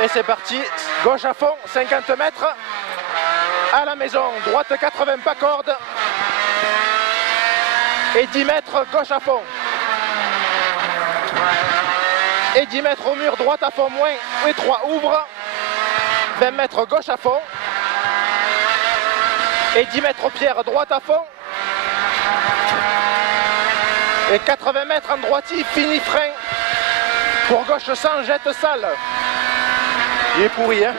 Et c'est parti, gauche à fond, 50 mètres, à la maison, droite 80 pas corde, et 10 mètres, gauche à fond. Et 10 mètres au mur, droite à fond moins, et 3 ouvre, 20 mètres gauche à fond, et 10 mètres aux pierres, droite à fond, et 80 mètres en droitier, fini frein, pour gauche 100, jette sale. Il est pourri, hein.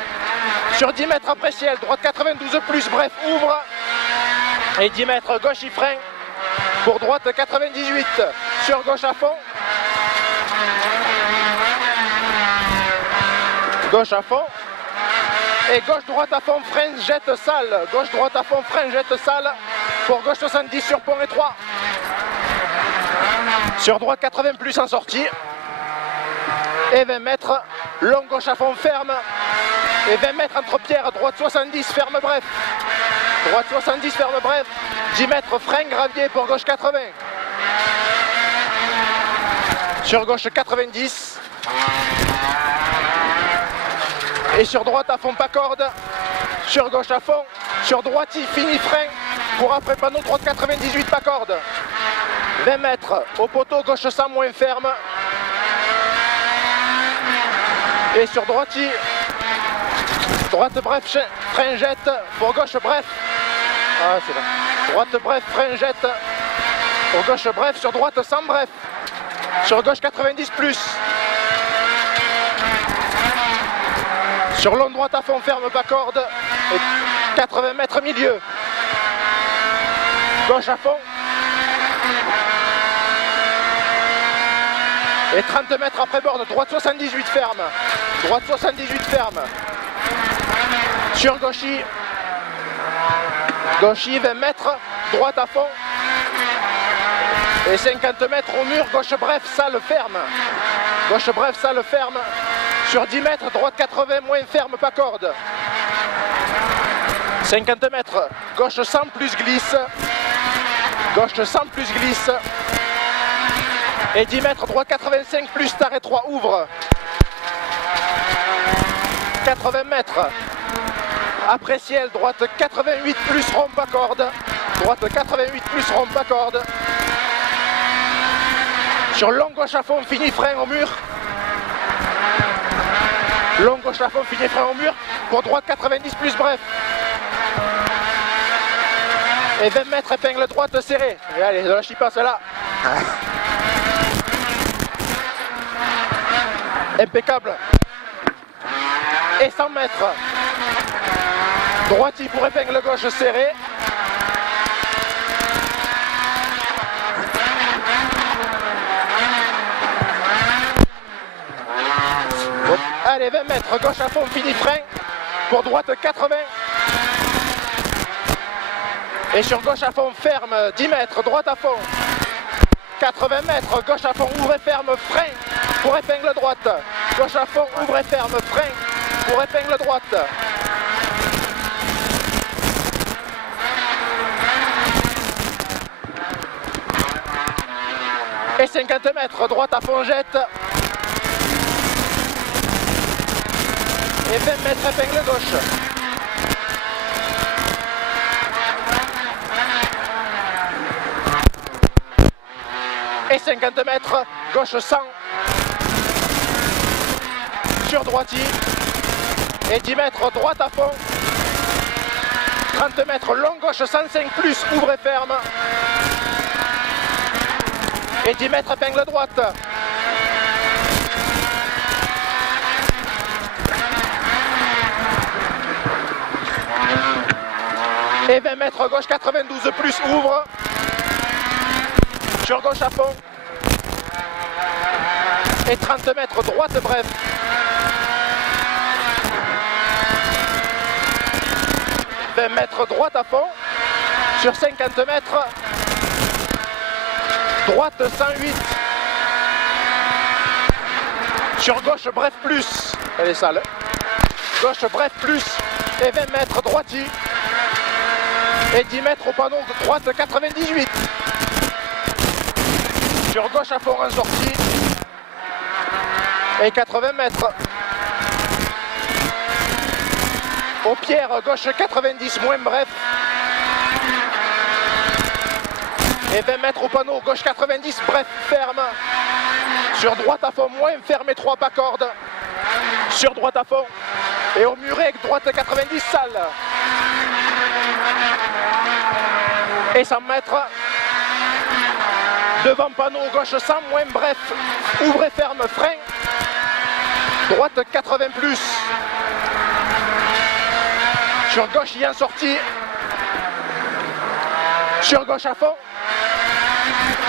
Sur 10 mètres après ciel, droite 92 plus, bref, ouvre, et 10 mètres gauche y frein, pour droite 98, sur gauche à fond, gauche à fond, et gauche droite à fond, frein, jette sale, gauche droite à fond, frein, jette sale, pour gauche 70 sur pont et 3, sur droite 80 plus en sortie, et 20 mètres, long gauche à fond ferme, et 20 mètres entre pierres, droite 70, ferme bref, droite 70, ferme bref, 10 mètres frein gravier pour gauche 80, sur gauche 90, et sur droite à fond pas corde, sur gauche à fond, sur droite il finit frein, pour après panneau droite 98 pas corde, 20 mètres au poteau gauche 100 moins ferme, et sur droite il, droite bref frein jette, pour gauche bref, ah c'est bon, droite bref frein jette, pour gauche bref, sur droite 100 bref, sur gauche 90 plus, sur long droite à fond ferme pas corde, et 80 mètres milieu, gauche à fond, et 30 mètres après borne, droite 78 ferme, droite 78 ferme, sur gauchy, 20 mètres, droite à fond, et 50 mètres au mur, gauche bref, salle ferme, gauche bref, salle ferme, sur 10 mètres, droite 80 moins ferme, pas corde, 50 mètres, gauche 100 plus glisse, gauche 100 plus glisse, et 10 mètres, droite 85 plus, arrêt 3 ouvre, 80 mètres, après ciel, droite 88 plus, rond pas corde, droite 88 plus, rond pas corde, sur long gauche à fond, fini frein au mur, long gauche à fond, fini frein au mur, pour droite 90 plus, bref, et 20 mètres, épingle droite serrée, et allez, de la chipasse là, impeccable, et 100 mètres, droite pour épingle gauche serrée, allez 20 mètres, gauche à fond, fini frein, pour droite 80, et sur gauche à fond ferme, 10 mètres, droite à fond, 80 mètres, gauche à fond, ouvre et ferme, frein, pour épingle droite, gauche à fond, ouvre et ferme, frein, pour épingle droite. Et 50 mètres, droite à fond, jette. Et 20 mètres, épingle gauche. Et 50 mètres, gauche 100. Sur droitier. Et 10 mètres, droite à fond. 30 mètres, long gauche 105 plus, ouvre et ferme. Et 10 mètres, épingle droite. Et 20 mètres, gauche 92 plus, ouvre. Sur gauche à fond. Et 30 mètres, droite bref. « 20 mètres droite à fond, sur 50 mètres, droite 108, sur gauche bref plus, elle est sale, gauche bref plus, et 20 mètres droitier, et 10 mètres au panneau de droite 98, sur gauche à fond en sortie, et 80 mètres, Au pierre, gauche 90, moins bref. Et 20 mètres au panneau, gauche 90, bref, ferme. Sur droite à fond, moins ferme et 3 pas corde. Sur droite à fond. Et au muret, droite 90, sale. Et 100 mètres. Devant panneau, gauche 100, moins bref. Ouvre et ferme, frein. Droite 80 plus. Sur gauche, il y a une sortie. Sur gauche à fond.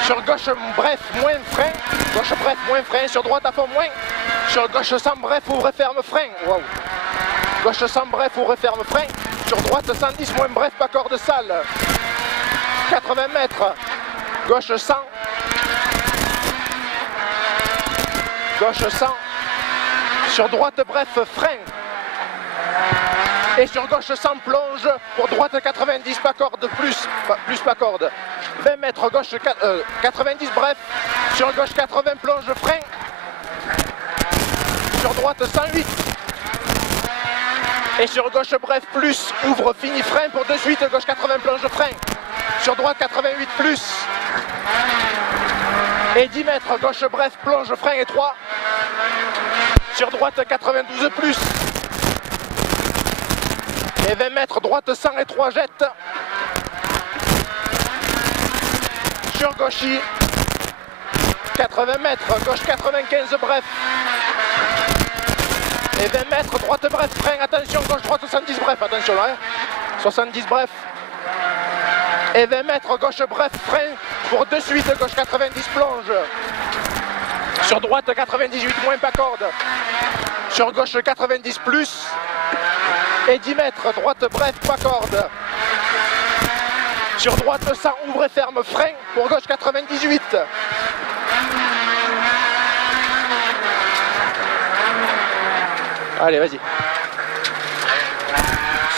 Sur gauche, bref, moins frein. Gauche, bref, moins frein. Sur droite à fond, moins. Sur gauche, sans bref, ouvre et ferme, frein. Wow. Gauche, sans bref, ouvre et ferme, frein. Sur droite, 110, moins bref, pas corde sale. 80 mètres. Gauche, 100. Gauche, 100. Sur droite, bref, frein. Et sur gauche, 100 plonge. Pour droite, 90, pas corde, plus pas corde. 20 mètres, gauche, 90, bref. Sur gauche, 80, plonge, frein. Sur droite, 108. Et sur gauche, bref, plus. Ouvre, fini, frein. Pour de suite, gauche, 80, plonge, frein. Sur droite, 88, plus. Et 10 mètres, gauche, bref, plonge, frein et 3. Sur droite, 92, plus. Et 20 mètres, droite 100 et 3 jette. Sur gauchy, 80 mètres, gauche 95, bref. Et 20 mètres, droite bref, frein, attention, gauche droite 70, bref, attention là, hein. 70, bref. Et 20 mètres, gauche bref, frein, pour de suite, gauche 90, plonge. Sur droite 98, moins pas corde. Sur gauche 90 plus. Et 10 mètres, droite bref, pas corde. Sur droite 100, ouvre et ferme, frein, pour gauche 98. Allez, vas-y.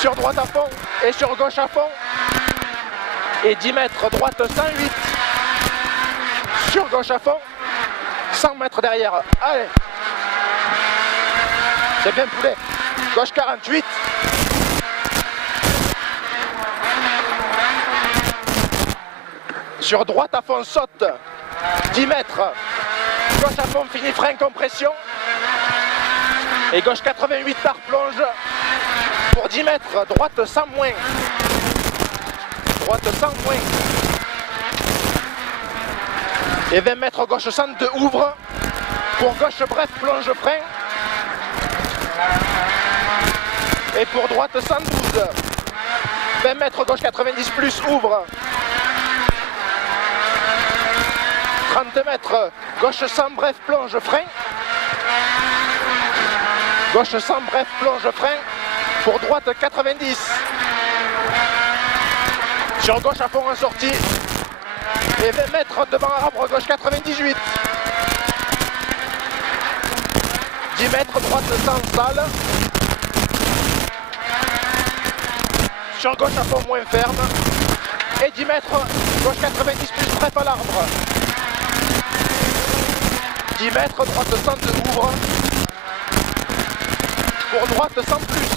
Sur droite à fond et sur gauche à fond. Et 10 mètres, droite 108. Sur gauche à fond. 100 mètres derrière. Allez. C'est bien poulet. Gauche 48. Sur droite à fond, saute. 10 mètres. Gauche à fond, fini, frein, compression. Et gauche 88 par plonge. Pour 10 mètres, droite 100 moins. Droite 100 moins. Et 20 mètres, gauche 102, ouvre. Pour gauche, bref, plonge, frein. Et pour droite 112. 20 mètres, gauche 90 plus, ouvre. 30 mètres, gauche 100, bref, plonge, frein. Gauche 100, bref, plonge, frein. Pour droite 90. Sur gauche à fond en sortie. Et 20 mètres devant arbre, gauche 98. 10 mètres, droite sans salle. Sur gauche à fond moins ferme. Et 10 mètres, gauche 90 plus, bref à l'arbre. 10 mètres, droite 102, ouvre. Pour droite 100 plus.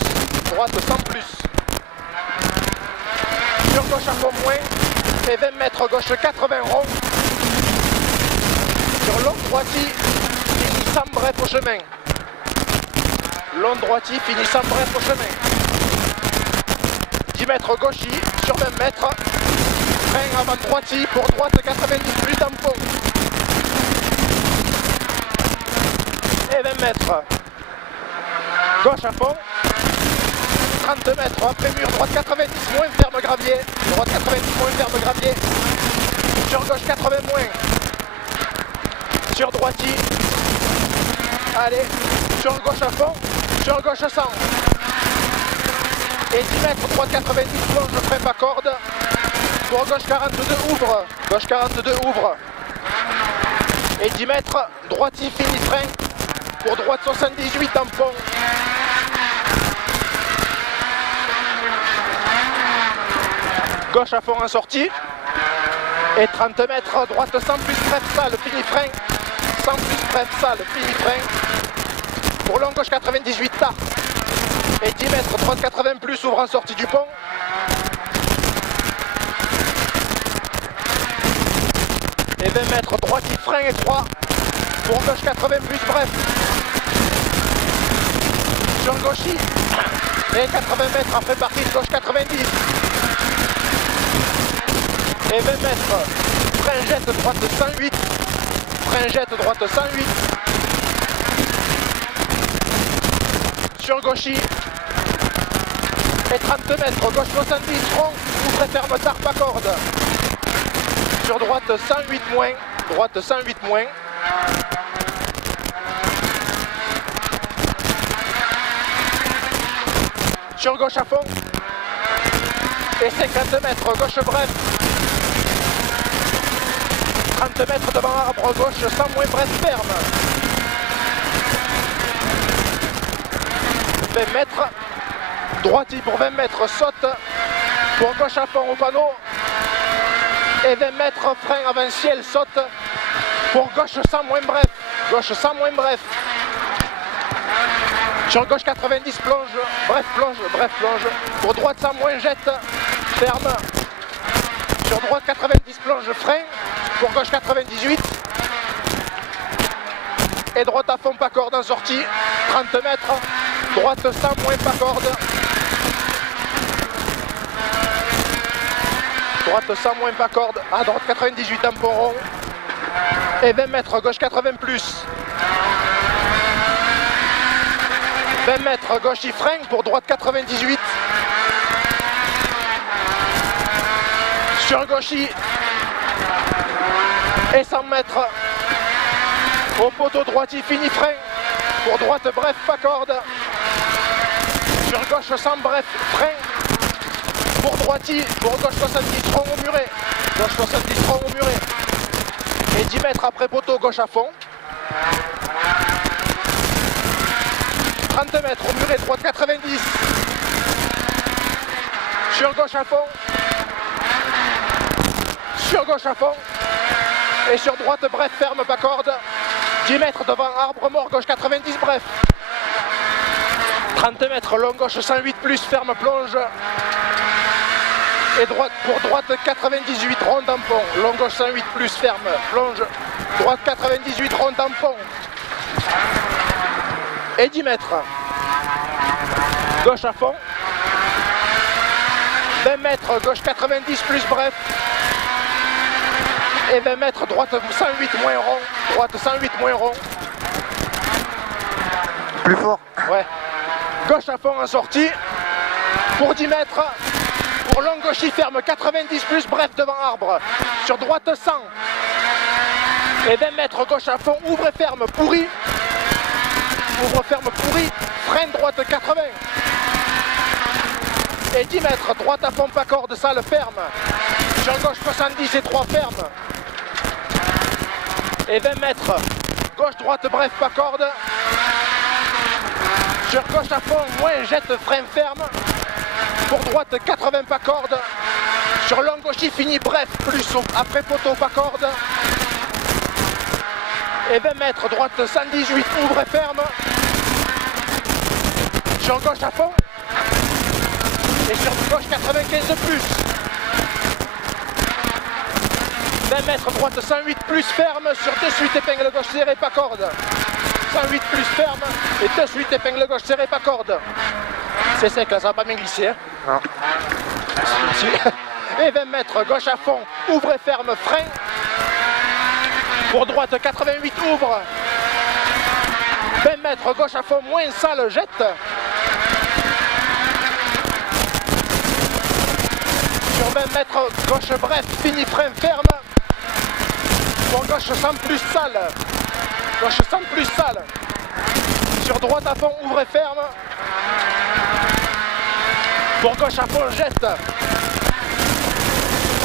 Droite 100 plus. Sur gauche à fond moins. Et 20 mètres, gauche 80 rond. Sur long droiti, fini sans bref au chemin. Long droiti, fini sans bref au chemin. 10 mètres gauchi, sur 20 mètres. Frein avant droiti, pour droite 90 plus tampon. Et 20 mètres. Gauche à fond. 30 mètres après mur, droite 90, moins ferme gravier. Droite 90, moins ferme gravier. Sur gauche 80 moins. Sur droiti. Allez, sur gauche à fond. Sur gauche 100. Et 10 mètres, droite 90, plonge, frein pas corde. Pour gauche 42, ouvre. Gauche 42, ouvre. Et 10 mètres, droiti, fini, frein. Pour droite 78, tampon. Gauche à fond en sortie. Et 30 mètres, droite 100 plus bref salle, fini frein. 100 plus bref salle, fini frein. Pour long gauche 98 tard. Et 10 mètres, droite 80 plus, ouvre en sortie du pont. Et 20 mètres, droite qui freine étroit. Pour gauche 80 plus, bref. Sur gauchis. Et 80 mètres après partie, gauche 90. Et 20 mètres, frein jette droite 108. Frein jette droite 108. Sur gauchis. Et 30 mètres, gauche 70, front, ouvre et ferme, tarpe à corde. Sur droite 108 moins, droite 108 moins. Sur gauche à fond. Et 50 mètres, gauche bref. 30 mètres devant arbre, gauche 100 moins bref, ferme. 20 mètres. Droite pour 20 mètres, saute. Pour gauche à fond au panneau. Et 20 mètres, frein avant ciel, saute. Pour gauche 100 moins bref. Gauche 100 moins bref. Sur gauche 90, plonge. Bref, plonge. Bref, plonge. Pour droite 100 moins, jette. Ferme. Sur droite 90, plonge, frein. Pour gauche 98. Et droite à fond, pas corde en sortie. 30 mètres. Droite 100 moins, pas corde. Droite 100 moins, pas corde. À droite 98, tampon rond. Et 20 mètres, gauche 80 plus. 20 mètres, gauche il freine. Pour droite 98. Sur gauchis. Et 100 mètres. Au poteau droite il finit frein. Pour droite bref, pas corde. Sur gauche 100 bref, frein. Pour droiti, pour gauche 70, front au muret. Gauche 70, front au muret. Et 10 mètres après poteau, gauche à fond. 30 mètres au muret, droite 90. Sur gauche à fond. Sur gauche à fond. Et sur droite, bref, ferme, pas corde. 10 mètres devant arbre mort, gauche 90, bref. 30 mètres, long gauche 108 plus, ferme, plonge. Et droite, pour droite 98, rond tampon. Long gauche 108 plus, ferme, plonge. Droite 98, rond tampon. Et 10 mètres. Gauche à fond. 20 mètres, gauche 90 plus, bref. Et 20 mètres, droite 108 moins rond. Droite 108 moins rond. Plus fort. Ouais. Gauche à fond en sortie. Pour 10 mètres. Pour long gauche, il ferme 90 plus, bref, devant arbre. Sur droite 100. Et 20 mètres, gauche à fond, ouvre et ferme, pourri. Ouvre, ferme, pourri. Freine droite 80. Et 10 mètres, droite à fond, pas corde, salle, ferme. Sur gauche 70 et 3, ferme. Et 20 mètres, gauche, droite, bref, pas corde. Sur gauche à fond, moins, jette, frein, ferme. Pour droite, 80 pas corde. Sur long gauche, il finit bref, plus après poteau, pas corde. Et 20 mètres, droite 118, ouvre et ferme. Sur gauche à fond. Et sur gauche, 95 plus. 20 mètres, droite 108 plus, ferme. Sur de suite, épingle gauche serrée, pas corde. 108 plus, ferme. Et de suite, épingle gauche serrée, pas corde. C'est sec là, ça va pas bien glisser. Hein. Non. Et 20 mètres, gauche à fond, ouvre et ferme, frein. Pour droite, 88, ouvre. 20 mètres, gauche à fond, moins salle, jette. Sur 20 mètres, gauche bref, fini, frein, ferme. Pour gauche, 100 plus salle. Gauche 100 plus salle. Sur droite à fond, ouvre et ferme. Pour gauche à fond, jette.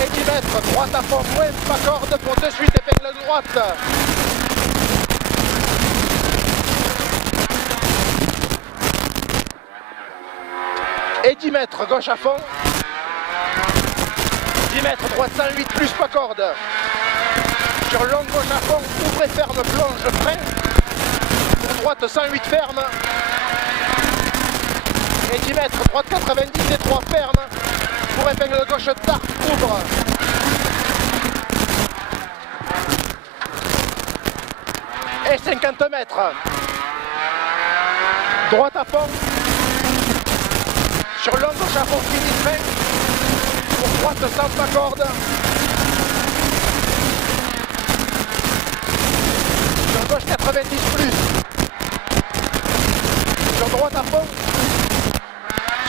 Et 10 mètres, droite à fond, moins, pas corde. Pour de suite, épingle droite. Et 10 mètres, gauche à fond. 10 mètres, droite 108, plus pas corde. Sur long gauche à fond, ouvre et ferme, plonge, frein. Pour droite 108, ferme. Et 10 mètres, droite 90 et 3 ferme. Pour épingle gauche tard, ouvre. Et 50 mètres. Droite à fond. Sur long gauche à fond, fini frein. Pour droite sans pas corde. Sur gauche 90 plus. Sur droite à fond.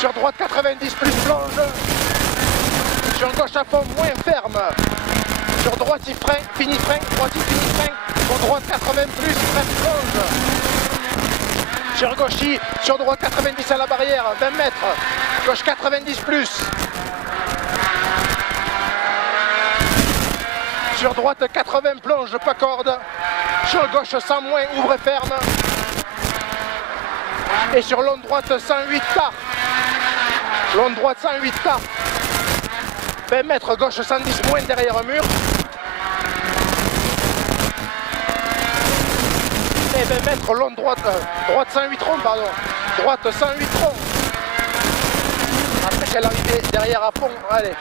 Sur droite 90 plus plonge. Sur gauche à fond moins ferme. Sur droite il freine, fini frein, droite il fini frein. Sur droite 80 plus, bref plonge. Sur gauche, sur droite 90 à la barrière, 20 mètres. Gauche 90 plus. Sur droite 80 plonge, pas corde. Sur gauche 100 moins, ouvre et ferme. Et sur long droite 108 tard. Long droite 108 tard. 20 mètres, gauche 110 moins derrière un mur. Et 20 mètres, long droite, droite 108 ronds, pardon. Droite 108 ronds. Après qu'elle arrivait derrière à fond, allez.